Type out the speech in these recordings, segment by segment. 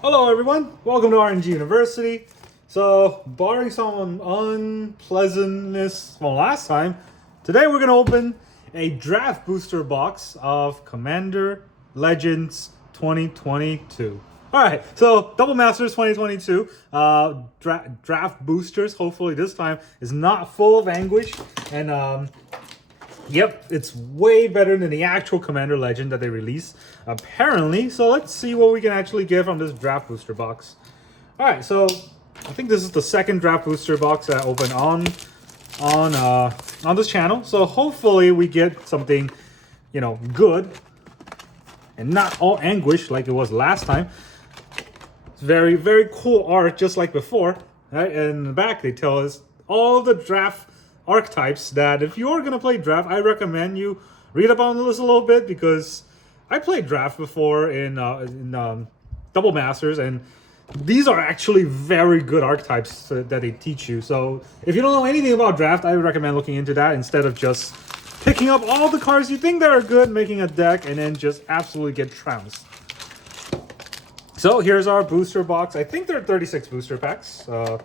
Hello everyone, welcome to RNG University. So, barring some unpleasantness from last time, today we're going to open a draft booster box of Commander Legends 2022. Alright, so Double Masters 2022 draft boosters, hopefully this time, is not full of anguish. And yep, it's way better than the actual Commander Legend that they released, apparently. So let's see what we can actually get from this draft booster box. All right, so I think this is the second draft booster box that I opened on this channel. So hopefully we get something, good and not all anguish like it was last time. It's very, very cool art, just like before. Right, and in the back they tell us all the draft archetypes that if you're going to play draft, I recommend you read up on this a little bit, because I played draft before in Double Masters, and these are actually very good archetypes that they teach you. So if you don't know anything about draft, I would recommend looking into that instead of just picking up all the cards you think that are good, making a deck, and then just absolutely get trounced. So here's our booster box. I think there are 36 booster packs, or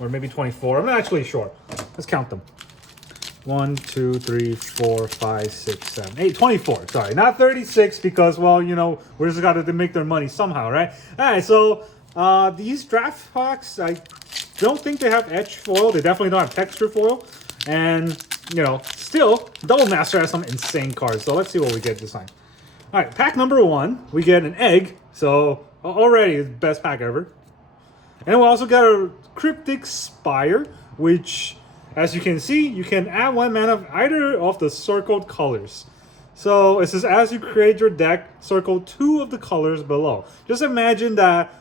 maybe 24. I'm not actually sure. Let's count them. 1, 2, 3, 4, 5, 6, 7, 8, 24. Sorry, not 36, because, well, we just got to make their money somehow, right? All right, so these draft packs, I don't think they have etched foil. They definitely don't have texture foil. And, still, Double Master has some insane cards. So let's see what we get this time. All right, pack number 1, we get an egg. So already, the best pack ever. And we also got a Cryptic Spire, which, as you can see, you can add 1 mana of either of the circled colors. So it says, as you create your deck, circle 2 of the colors below. Just imagine that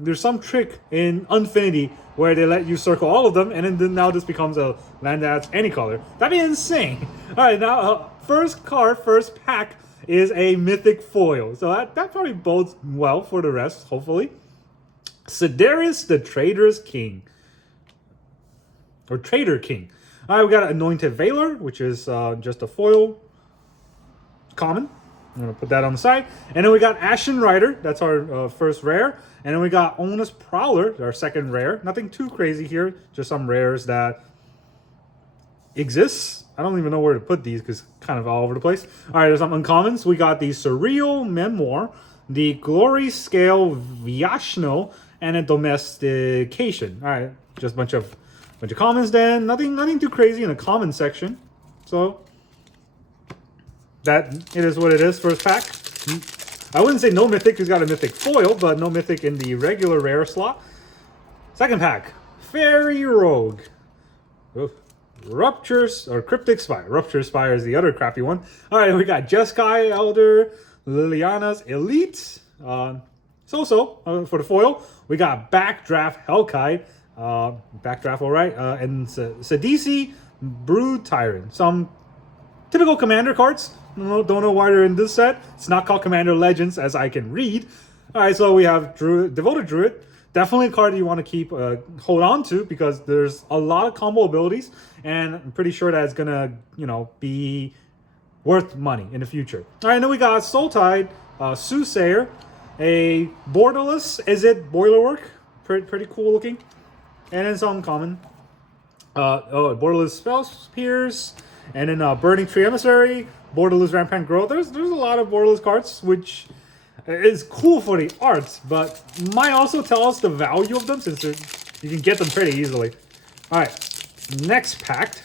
there's some trick in Infinity where they let you circle all of them, and then now this becomes a land that's any color. That'd be insane. All right, now first card, first pack is a Mythic Foil. So that probably bodes well for the rest, hopefully. Sidarius the Trader's King. Or Trader King. All right, we got Anointed Veiler, which is just a foil common. I'm going to put that on the side. And then we got Ashen Rider. That's our first rare. And then we got Onus Prowler, our second rare. Nothing too crazy here. Just some rares that exists. I don't even know where to put these because kind of all over the place. All right, there's some uncommons. We got the Surreal Memoir, the Glory Scale Vyashno, and a Domestication. All right, just a bunch of commons then. Nothing too crazy in the common section. So that it is what it is. First pack. I wouldn't say no mythic who's got a mythic foil, but no mythic in the regular rare slot. Second pack. Fairy Rogue. Oof. Ruptures or Cryptic Spire. Rupture Spire is the other crappy one. All right, we got Jeskai Elder, Liliana's Elite. So for the foil, we got Backdraft Hellkite. Backdraft, all right. And Sidisi Brood Tyrant. Some typical Commander cards. Don't know why they're in this set. It's not called Commander Legends, as I can read. All right, so we have Devoted Druid. Definitely a card you want to keep hold on to, because there's a lot of combo abilities, and I'm pretty sure that it's gonna be worth money in the future. All right, then we got Soultide, Soothsayer, a borderless. Is it Boilerwork? Pretty cool looking, and then some common. Borderless Spell Pierce, and then Burning Tree Emissary, borderless Rampant Growth. There's a lot of borderless cards, which is cool for the art, but might also tell us the value of them, since you can get them pretty easily. All right, next pack.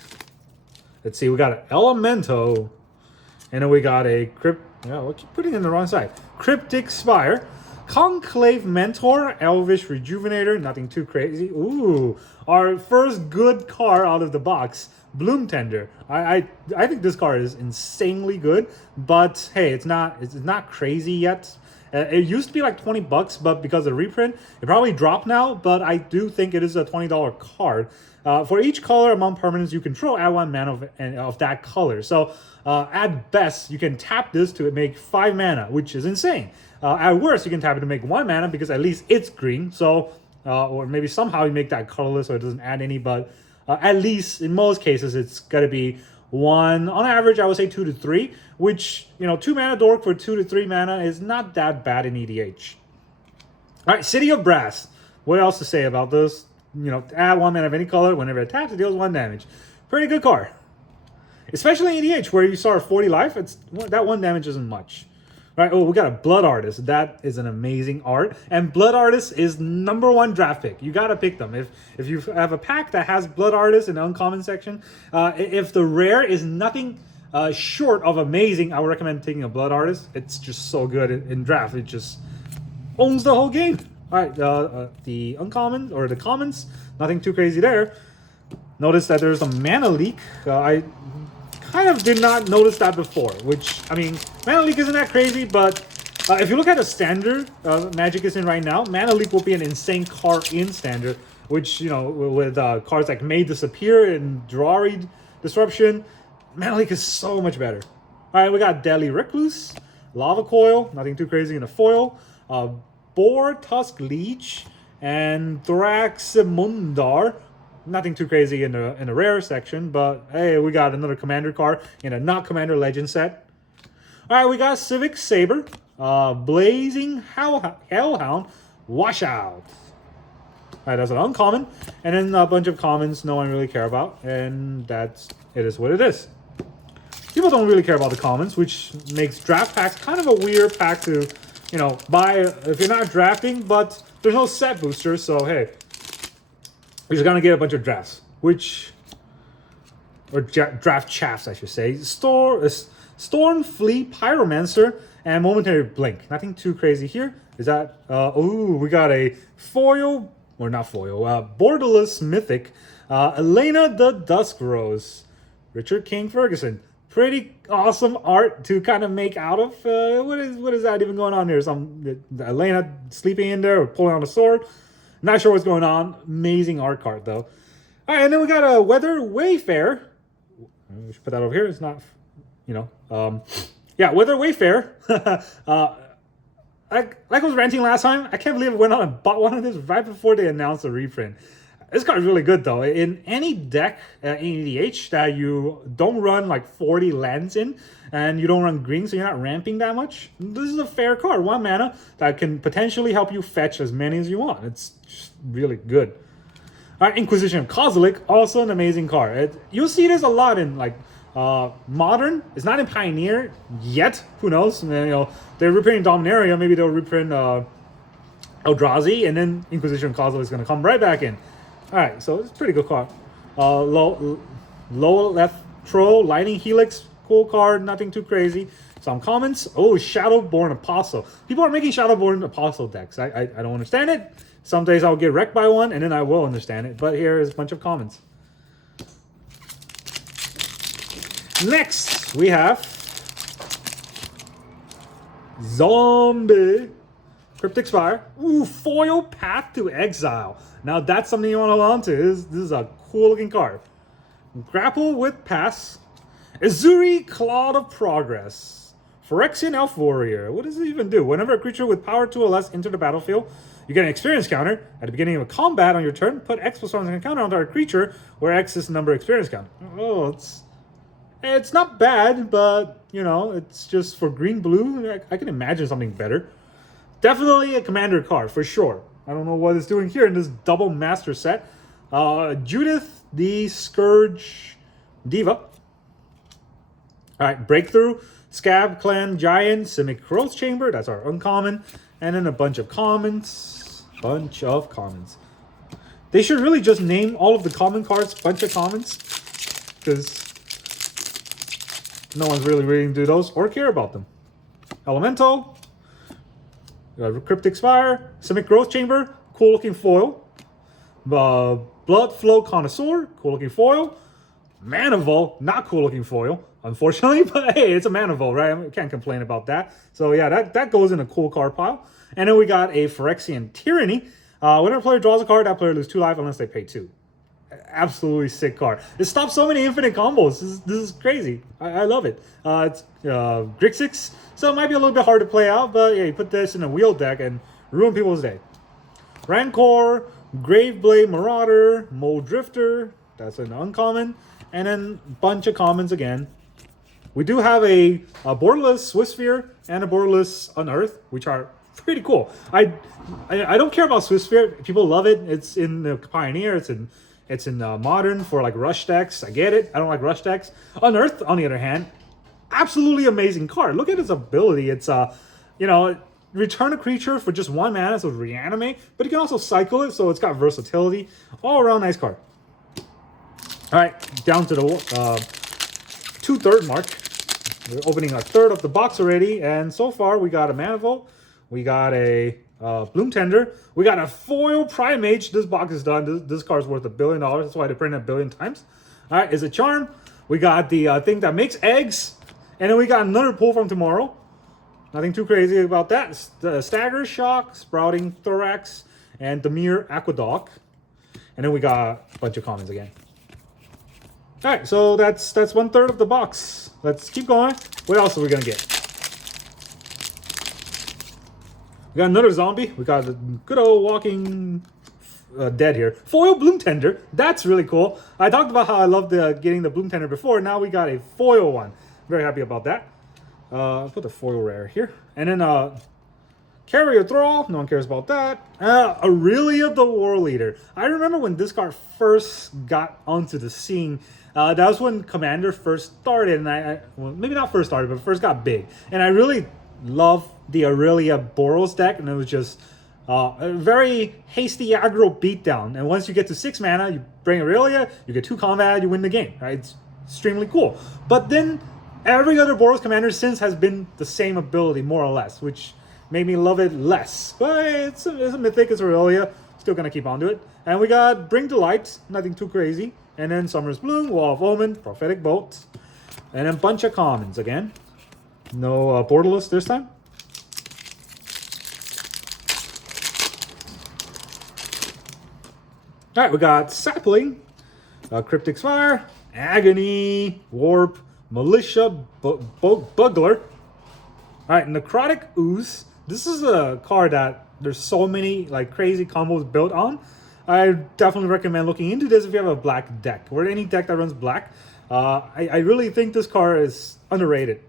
Let's see, we got an Elemento, and then we got a we'll keep putting it in the wrong side. Cryptic Spire, Conclave Mentor, Elvish Rejuvenator. Nothing too crazy. Ooh, our first good card out of the box. Bloom Tender. I think this card is insanely good, but hey, it's not crazy yet. It used to be like $20, but because of the reprint, it probably dropped now. But I do think it is a $20 card. For each color among permanents you control, add 1 mana of that color. So at best, you can tap this to make 5 mana, which is insane. At worst, you can tap it to make 1 mana, because at least it's green. So or maybe somehow you make that colorless so it doesn't add any, but at least in most cases, it's got to be 1, on average, I would say 2 to 3, which, 2 mana dork for 2 to 3 mana is not that bad in EDH. All right, City of Brass. What else to say about this? You know, add 1 mana of any color. Whenever it attacks, it deals 1 damage. Pretty good card. Especially in EDH, where you start 40 life, that 1 damage isn't much. All right, oh, we got a Blood Artist. That is an amazing art. And Blood Artist is #1 draft pick. You got to pick them. If you have a pack that has Blood Artist in the uncommon section, if the rare is nothing short of amazing, I would recommend taking a Blood Artist. It's just so good in draft. It just owns the whole game. All right, the uncommon or the commons, nothing too crazy there. Notice that there's a mana leak. I kind of did not notice that before, which, I mean, mana leak isn't that crazy, but if you look at a standard Magic is in right now, mana leak will be an insane card in standard, which, you know, with cards like May Disappear and Drawry Disruption, mana leak is so much better. All right, we got Deadly Recluse, Lava Coil, nothing too crazy in the foil, Boar Tusk Leech, and Thraximundar. Nothing too crazy in the rare section, but hey, we got another commander card in a not commander legend set. All right, we got Civic Saber, Blazing Hellhound, Washout. All right, that's an uncommon, and then a bunch of commons no one really care about, and it is what it is. People don't really care about the commons, which makes draft packs kind of a weird pack to, you know, buy if you're not drafting, but there's no set boosters, so hey, you're just gonna get a bunch of drafts, draft chaffs, I should say. Stormfleet, Pyromancer, and Momentary Blink. Nothing too crazy here. Is that, we got a foil, or not foil, borderless mythic, Elena the Dusk Rose, Richard King Ferguson. Pretty awesome art to kind of make out of. What is that even going on here? Elena sleeping in there or pulling on a sword. Not sure what's going on. Amazing art card, though. All right, and then we got a Weather Wayfarer. We should put that over here. It's not, you know. Yeah, Weather Wayfarer. Like I was ranting last time, I can't believe I went out and bought one of these right before they announced the reprint. This card is really good, though. In any deck in EDH that you don't run like 40 lands in, and you don't run green, so you're not ramping that much, this is a fair card. 1 mana that can potentially help you fetch as many as you want. It's just really good. All right, Inquisition of Kozilek, also an amazing card. You'll see this a lot in like Modern. It's not in Pioneer yet. Who knows? You know, they're reprinting Dominaria. Maybe they'll reprint Eldrazi, and then Inquisition of Kozilek is going to come right back in. All right, so it's a pretty good card. Low left Troll, Lightning Helix, cool card, nothing too crazy. Some comments. Oh, Shadowborn Apostle. People are making Shadowborn Apostle decks. I don't understand it. Some days I'll get wrecked by one, and then I will understand it. But here is a bunch of comments. Next, we have Zombie Cryptic Spire. Ooh, foil Path to Exile. Now that's something you want to hold on to. This is a cool looking card. Grapple with Pass. Azuri Cloud of Progress. Phyrexian Elf Warrior. What does it even do? Whenever a creature with power 2 or less enter the battlefield, you get an experience counter. At the beginning of a combat on your turn, put X plus 1 on a counter onto our creature, where X is the number of experience count. Oh, it's not bad, but, you know, it's just for green-blue. I can imagine something better. Definitely a commander card, for sure. I don't know what it's doing here in this double master set. Judith the Scourge Diva. All right, Breakthrough, Scab Clan Giant, Simic Growth Chamber. That's our uncommon. And then a bunch of commons. They should really just name all of the common cards bunch of commons, because no one's really reading through those or care about them. Elemental. Cryptic Spire, Simic Growth Chamber, cool looking foil. Blood Flow Connoisseur, cool looking foil. Manival, not cool looking foil, unfortunately, but hey, it's a Manival, right? I can't complain about that. So yeah, that goes in a cool card pile. And then we got a Phyrexian Tyranny. Whenever a player draws a card, that player loses 2 life unless they pay 2. Absolutely sick card. It stops so many infinite combos. This is crazy. I love it. It's Grixis, so it might be a little bit hard to play out, but yeah, you put this in a wheel deck and ruin people's day. Rancor, Graveblade Marauder, Mole Drifter, that's an uncommon, and then a bunch of commons again. We do have a borderless Swiftspear and a borderless Unearth, which are pretty cool. I don't care about Swift Spirit. People love it. It's in the Pioneer. It's in Modern for like rush decks. I get it. I don't like rush decks. Unearthed, on the other hand, absolutely amazing card. Look at its ability. It's you know, return a creature for just 1 mana, so reanimate. But you can also cycle it, so it's got versatility. All around nice card. All right, down to the 2/3 mark. We're opening a third of the box already, and so far we got a Mana Vault, we got a Bloom Tender, we got a foil Primage. This box is done. This card's worth $1 billion. That's why they print it 1 billion times. All right, is a Charm. We got the thing that makes eggs, and then we got another pull from tomorrow. Nothing too crazy about that. The Stagger Shock, Sprouting Thorax, and Demir Aqueduct, and then we got a bunch of commons again. All right, so that's 1/3 of the box. Let's keep going. What else are we gonna get? We got another zombie. We got the good old Walking Dead here. Foil Bloom Tender. That's really cool. I talked about how I loved getting the Bloom Tender before. Now we got a foil one. Very happy about that. I'll put the foil rare here, and then Carrier Thrall. No one cares about that. Aurelia the War Leader. I remember when this card first got onto the scene. That was when Commander first started, and well, maybe not first started, but first got big. And I really loved the Aurelia Boros deck, and it was just a very hasty aggro beatdown. And once you get to 6 mana, you bring Aurelia, you get 2 combat, you win the game. Right? It's extremely cool. But then every other Boros commander since has been the same ability, more or less, which made me love it less. But it's a mythic, it's Aurelia. Still gonna keep on to it. And we got Bring to Light, nothing too crazy. And then Summer's Bloom, Wall of Omen, Prophetic Bolt. And then a bunch of commons again. No Borderless this time. Alright, we got Sapling, Cryptic Spire, Agony, Warp, Militia, Bugler. Alright, Necrotic Ooze. This is a card that there's so many like crazy combos built on. I definitely recommend looking into this if you have a black deck, or any deck that runs black. I really think this card is underrated.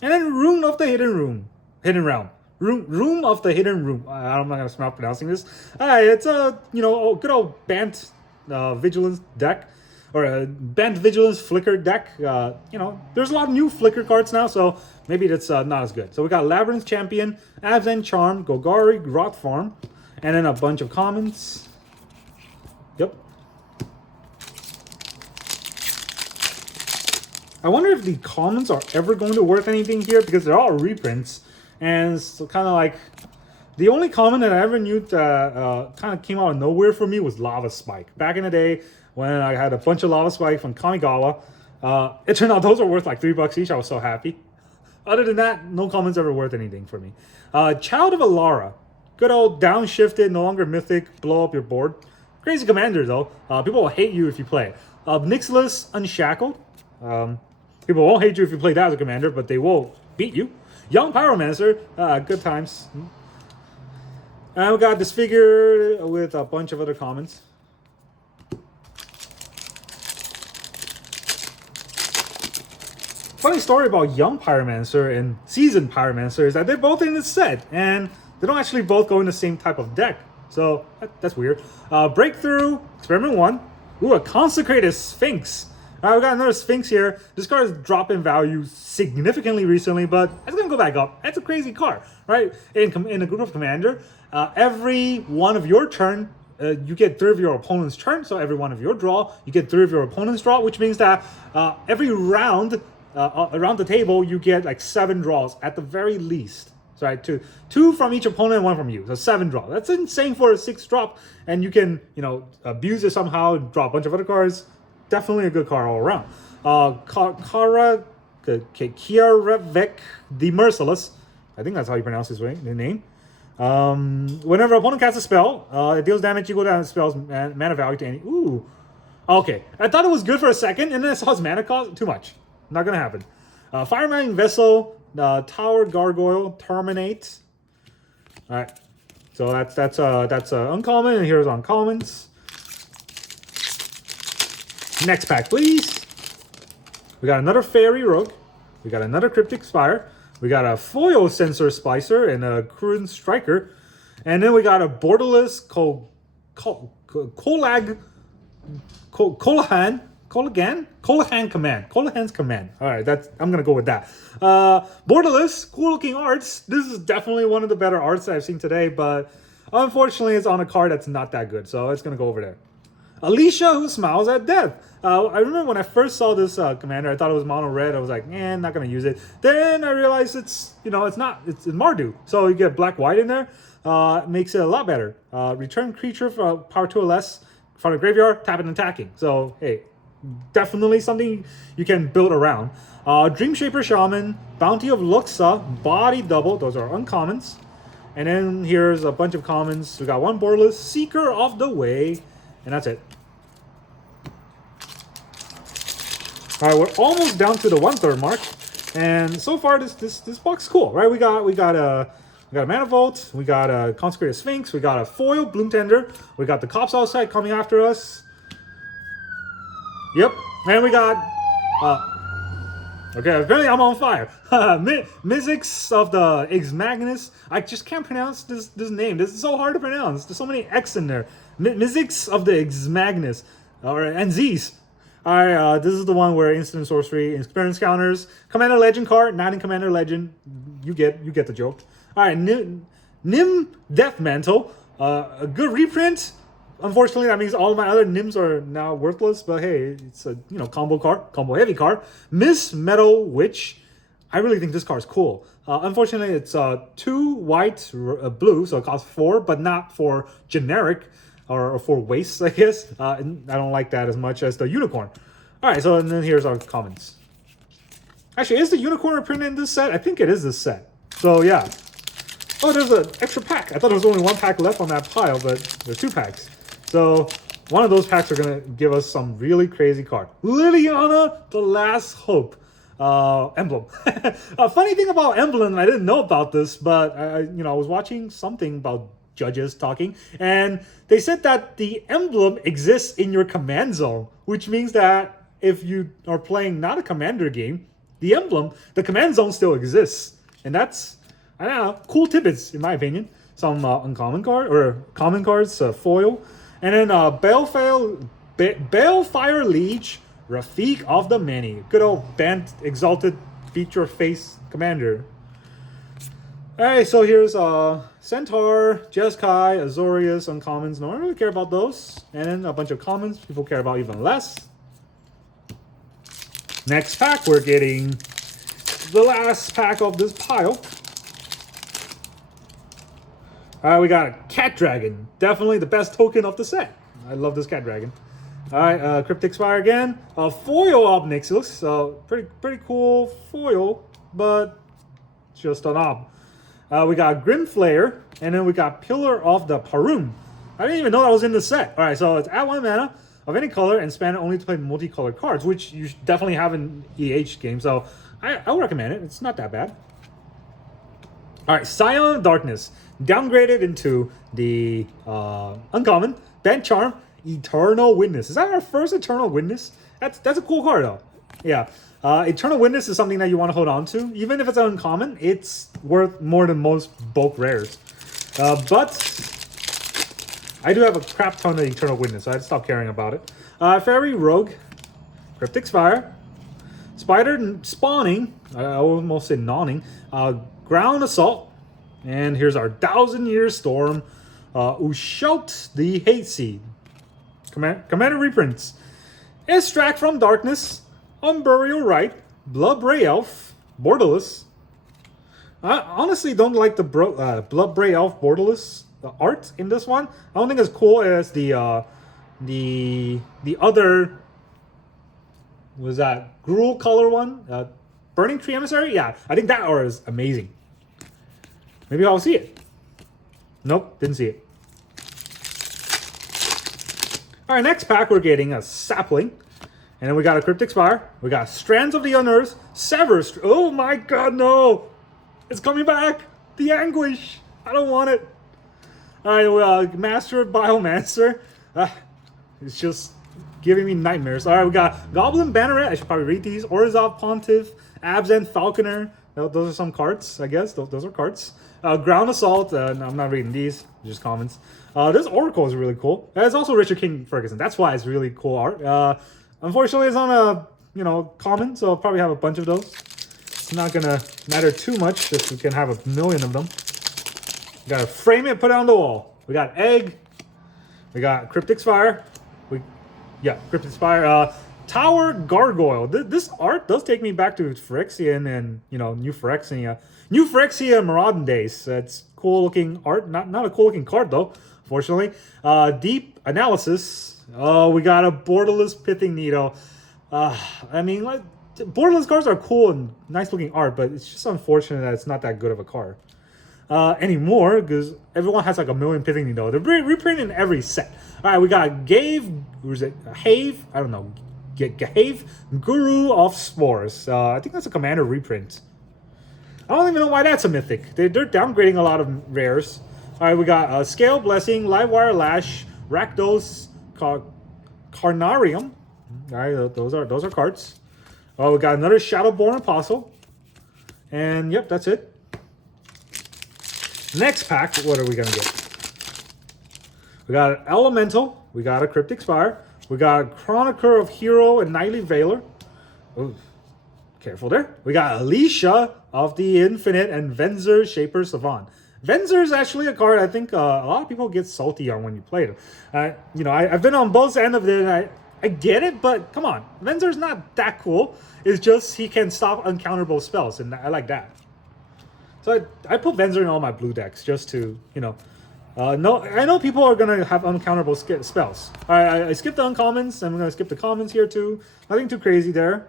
And then Room of the Hidden Realm. Room of the Hidden Room. I'm not gonna stop pronouncing this. It's a good old Bant Vigilance deck, or a Bant Vigilance Flicker deck. There's a lot of new Flicker cards now, so maybe that's not as good. So we got Labyrinth Champion, Abzan Charm, Golgari, Rot Farm, and then a bunch of commons. Yep. I wonder if the commons are ever going to worth anything here, because they're all reprints, and it's kind of like the only common that I ever knew that kind of came out of nowhere for me was Lava Spike. Back in the day when I had a bunch of Lava Spike from Kamigawa, it turned out those are worth like $3 each. I was so happy. Other than that, no commons ever worth anything for me. Child of Alara, good old downshifted, no longer mythic, blow up your board. Crazy commander though. People will hate you if you play it. Nixilus Unshackled. People won't hate you if you play that as a commander, but they will beat you. Young Pyromancer, good times. And we got Disfigured with a bunch of other commons. Funny story about Young Pyromancer and Seasoned Pyromancer is that they're both in the set, and they don't actually both go in the same type of deck. So that's weird. Breakthrough, Experiment 1. Ooh, a Consecrated Sphinx. All right, we got another Sphinx here. This card has dropped in value significantly recently, but it's going to go back up. That's a crazy card, right? In a group of commander, every one of your turn, you get 3 of your opponent's turn. So every one of your draw, you get 3 of your opponent's draw, which means that every round around the table, you get like 7 draws at the very least. So, right, two from each opponent and 1 from you. So 7 draw. That's insane for a 6 drop, and you can abuse it somehow, draw a bunch of other cards. Definitely a good card all around. Kiarevek the Merciless. I think that's how you pronounce his name. Whenever an opponent casts a spell, it deals damage equal to the spell's mana value to any. Ooh. Okay. I thought it was good for a second, and then I saw his mana cost. Too much. Not gonna happen. Fire-Mining Vessel, Tower Gargoyle, Terminate. All right. So that's uncommon, and here's uncommons. Next pack, please. We got another Fairy Rogue. We got another Cryptic Spire. We got a foil sensor splicer and a current striker. And then we got a borderless Colahan's command. All right, I'm gonna go with that. Borderless, cool looking arts. This is definitely one of the better arts that I've seen today, but unfortunately, it's on a card that's not that good, so it's gonna go over there. Alicia, who smiles at death. I remember when I first saw this commander, I thought it was mono red. I was like, not gonna use it. Then I realized it's not. It's Mardu, so you get black white in there. Makes it a lot better. Return creature for power 2 or less from the graveyard, tap it and attacking. So hey, definitely something you can build around. Dream Shaper Shaman, Bounty of Luxa, Body Double. Those are uncommons. And then here's a bunch of commons. We got one borderless, Seeker of the Way, and that's it. All right, we're almost down to the 1/3 mark, and so far this box is cool, right? We got a Manifold, we got a Consecrated Sphinx, we got a foil Bloom Tender, we got the Cops Outside coming after us. Yep, and we got okay, apparently I'm on fire. Mystics of the Magnus. I just can't pronounce this name. This is so hard to pronounce. There's so many X in there. Mystics of the Magnus, and Z's. Alright, this is the one where instant sorcery, experience counters, Commander Legend card, not in Commander Legend. You get the joke. Alright, Nim Death Mantle, a good reprint. Unfortunately, that means all my other Nims are now worthless, but hey, it's a combo heavy card. Miss Metal Witch. I really think this card is cool. Unfortunately, it's 2 white, blue, so it costs 4, but not for generic. Or for wastes, I guess. I don't like that as much as the unicorn. All right, so and then here's our comments. Actually, is the unicorn printed in this set? I think it is this set. So yeah. Oh, there's an extra pack. I thought there was only 1 pack left on that pile, but there's 2 packs. So one of those packs are gonna give us some really crazy card. Liliana, the Last Hope. Emblem. A funny thing about Emblem, I didn't know about this, but I was watching something about judges talking, and they said that the emblem exists in your command zone, which means that if you are playing not a commander game, the command zone still exists, and that's, I don't know, cool tidbits in my opinion. Some uncommon card or common cards, foil, and then Balefire Liege, Rafiq of the Many, good old bent exalted feature face commander. Alright, so here's Centaur, Jeskai, Azorius, uncommons. No one really care about those. And then a bunch of commons people care about even less. Next pack, we're getting the last pack of this pile. Alright, we got a Cat Dragon. Definitely the best token of the set. I love this Cat Dragon. Alright, Cryptic Spire again. Foil Obnixilus. So pretty cool foil, but just an ob. We got Grim Flayer, and then we got Pillar of the Parun. I didn't even know that was in the set. All right, so it's at 1 mana of any color and span it only to play multicolored cards, which you definitely have in EH games. So I would recommend it. It's not that bad. All right, Scion of Darkness, downgraded into the uncommon Bent Charm, Eternal Witness. Is that our first Eternal Witness? That's a cool card though. Yeah. Eternal Witness is something that you want to hold on to. Even if it's uncommon, it's worth more than most bulk rares. But I do have a crap ton of Eternal Witness, so I'd stop caring about it. Fairy Rogue, Cryptic Spire, Spider Spawning, I almost said Gnawing, Ground Assault, and here's our 1,000-Year Storm, Ushalt the Hate Seed, Commander Reprints, Extract from Darkness, Unburial Rite, Bloodbray Elf, Borderless. I honestly don't like the Bloodbray Elf Borderless art in this one. I don't think it's cool as the other, was that Gruel color one? Burning Tree Emissary? Yeah, I think that art is amazing. Maybe I'll see it. Nope, didn't see it. Alright, next pack we're getting a Sapling. And then we got a Cryptic Spire. We got Strands of the Unearthed. Sever. Oh my god, no! It's coming back! The Anguish! I don't want it. Alright, Master of Biomancer. It's just giving me nightmares. Alright, we got Goblin Banneret. I should probably read these. Orzhov Pontiff. Absent Falconer. Those are some cards, I guess. Those are cards. Ground Assault, I'm not reading these, just comments. This Oracle is really cool. It's also Richard King Ferguson. That's why it's really cool art. Unfortunately, it's on a common, so I'll probably have a bunch of those. It's not gonna matter too much if we can have a million of them. We gotta frame it, put it on the wall. We got Egg. We got Cryptic Spire. Cryptic Spire. Tower Gargoyle. This art does take me back to Phyrexian and New Phyrexia Maraudon days. It's cool looking art. Not a cool looking card though, fortunately. Deep Analysis. Oh, we got a borderless Pithing Needle. I mean, borderless cards are cool and nice looking art, but it's just unfortunate that it's not that good of a card anymore, because everyone has like a million Pithing Needle. They're reprinting every set. All right, we got Gave. Who's it? Have? I don't know. Gave Guru of Spores. I think that's a commander reprint. I don't even know why that's a mythic. They're downgrading a lot of rares. All right, we got Scale Blessing, Livewire Lash, Rakdos, Carnarium. All right, those are cards. Oh, we got another Shadowborn Apostle, and yep, that's it. Next pack, what are we gonna get? We got an Elemental. We got a Cryptic Spire. We got a Chronicle of Hero and Nightly Veiler. Ooh, careful there. We got Alicia of the Infinite and Venzer Shaper Savant. Venzer is actually a card I think a lot of people get salty on when you play them. I've been on both ends of it, and I get it, but come on. Venzer's not that cool. It's just he can stop uncounterable spells, and I like that. So I put Venzer in all my blue decks just to, no, I know people are going to have uncounterable spells. All right, I skipped the uncommons. I'm going to skip the commons here too. Nothing too crazy there.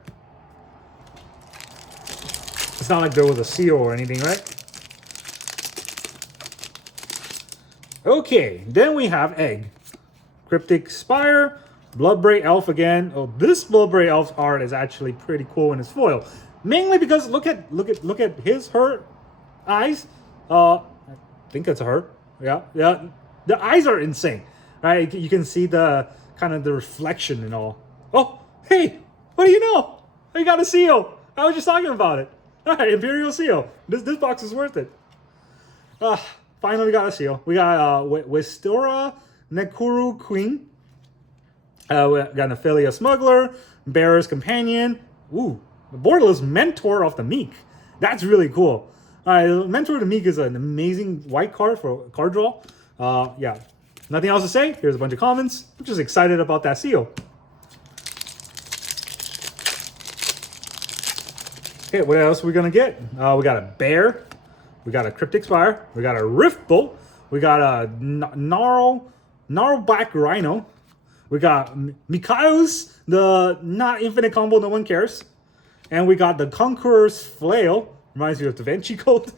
It's not like there was a seal or anything, right? Okay, then we have Egg. Cryptic Spire, Bloodbraid Elf again. Oh, this Bloodbraid Elf art is actually pretty cool in its foil. Mainly because look at her eyes. I think it's her. Yeah. The eyes are insane, right? You can see the kind of the reflection and all. Oh, hey, what do you know? I got a seal. I was just talking about it. All right, Imperial Seal. This box is worth it. Finally, we got a seal. We got Westora Nekuru Queen. We got an Ophelia Smuggler, Bearer's Companion. Ooh, the Borderless Mentor of the Meek. That's really cool. Mentor of the Meek is an amazing white card for card draw. Yeah, nothing else to say. Here's a bunch of comments. I'm just excited about that seal. Okay, what else are we gonna get? We got a Bear. We got a Cryptic Spire. We got a Rift Bolt. We got a Gnarl Black Rhino. We got Mikaios, the not infinite combo, no one cares. And we got the Conqueror's Flail. Reminds me of Da Vinci Code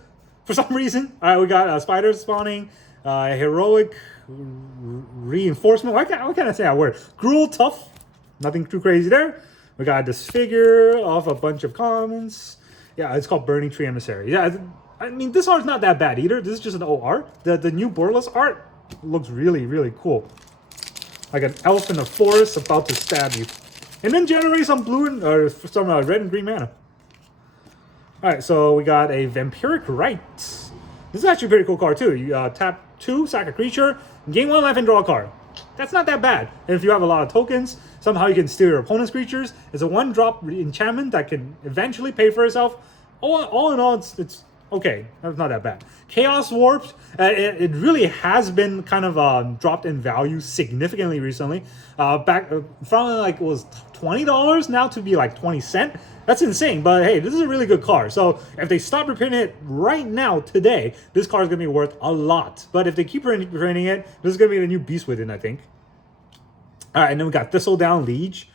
for some reason. All right, we got Spider Spawning, Heroic Reinforcement. Why can't I say that word? Cruel Tough. Nothing too crazy there. We got this figure of a bunch of commons. Yeah, it's called Burning Tree Emissary. Yeah, I mean, this art's not that bad either. This is just an old art. The new Borderless art looks really, really cool. Like an elf in a forest about to stab you. And then generate some blue or some red and green mana. Alright, so we got a Vampiric Rite. This is actually a pretty cool card too. You tap 2, sack a creature, gain 1 life and draw a card. That's not that bad. And if you have a lot of tokens, somehow you can steal your opponent's creatures. It's a 1-drop enchantment that can eventually pay for itself. All in all, it's okay. That's not that bad. Chaos Warped, it really has been kind of dropped in value significantly recently. Back from like it was $20 now to be like 20 cents. That's insane, but hey, this is a really good card. So if they stop reprinting it right now, today, this card is going to be worth a lot. But if they keep reprinting it, this is going to be the new beast within, I think. All right, and then we got Thistledown Liege,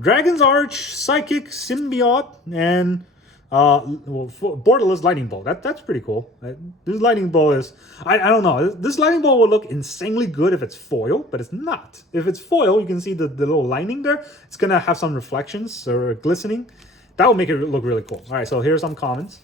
Dragon's Arch, Psychic, Symbiote, and Borderless Lightning Bolt. That's pretty cool. This Lightning Bolt is, I don't know. This Lightning Bolt will look insanely good if it's foil, but it's not. If it's foil, you can see the little lining there. It's going to have some reflections or glistening. That will make it look really cool. All right, so here's some comments.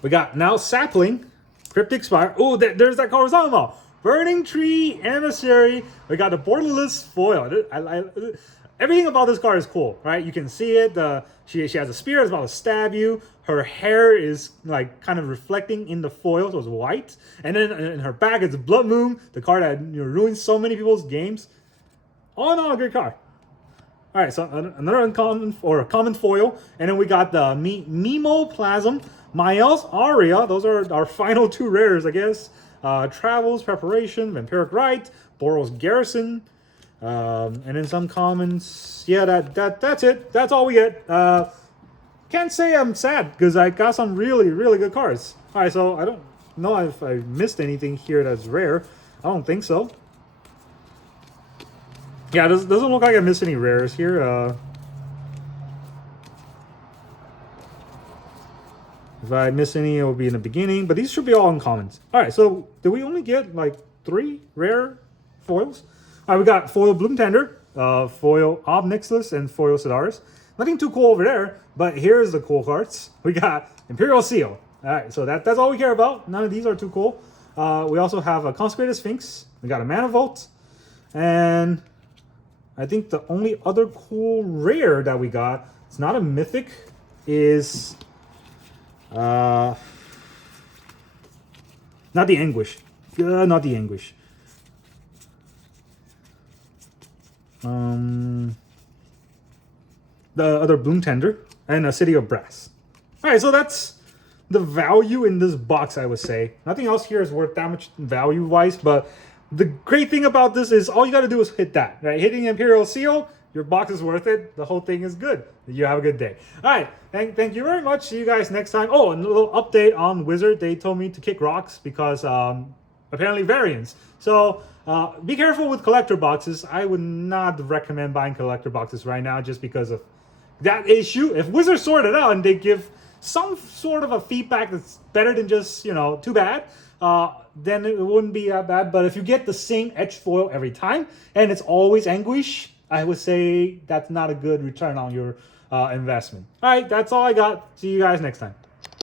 We got now Sapling, Cryptic Spire. Oh, there's that card I was talking about. Burning Tree Emissary. We got the Borderless Foil. everything about this card is cool, right? You can see it. She has a spear that's about to stab you. Her hair is like kind of reflecting in the foil, so it's white. And then in her back, it's Blood Moon, the card that ruined so many people's games. All in all, a good card. All right, so another uncommon or a common foil, and then we got the Mimoplasm, Mael's Aria. Those are our final 2 rares, I guess. Travels, Preparation, Vampiric Rite, Boros Garrison, and then some commons. Yeah, that's it. That's all we get. Can't say I'm sad because I got some really good cards. All right, so I don't know if I missed anything here that's rare. I don't think so. Yeah, it doesn't look like I missed any rares here. If I miss any, it will be in the beginning. But these should be all uncommons. All right, so did we only get like 3 rare foils? All right, we got foil Bloom Tender, foil Obnixilus, and foil Sidaris. Nothing too cool over there, but here's the cool cards. We got Imperial Seal. All right, so that's all we care about. None of these are too cool. We also have a Consecrated Sphinx. We got a Mana Vault. And I think the only other cool rare that we got, it's not a mythic, is not the Anguish. Not the Anguish. The other Bloom Tender and a City of Brass. All right, so that's the value in this box, I would say. Nothing else here is worth that much value-wise, but the great thing about this is all you got to do is hit that, right? Hitting the Imperial Seal, your box is worth it. The whole thing is good. You have a good day. All right, thank you very much. See you guys next time. Oh, and a little update on Wizard. They told me to kick rocks because apparently variants. So be careful with collector boxes. I would not recommend buying collector boxes right now just because of that issue. If Wizards sort it out and they give some sort of a feedback that's better than just, too bad, then it wouldn't be that bad. But if you get the same etched foil every time and it's always Anguish, I would say that's not a good return on your investment. All right, that's all I got. See you guys next time.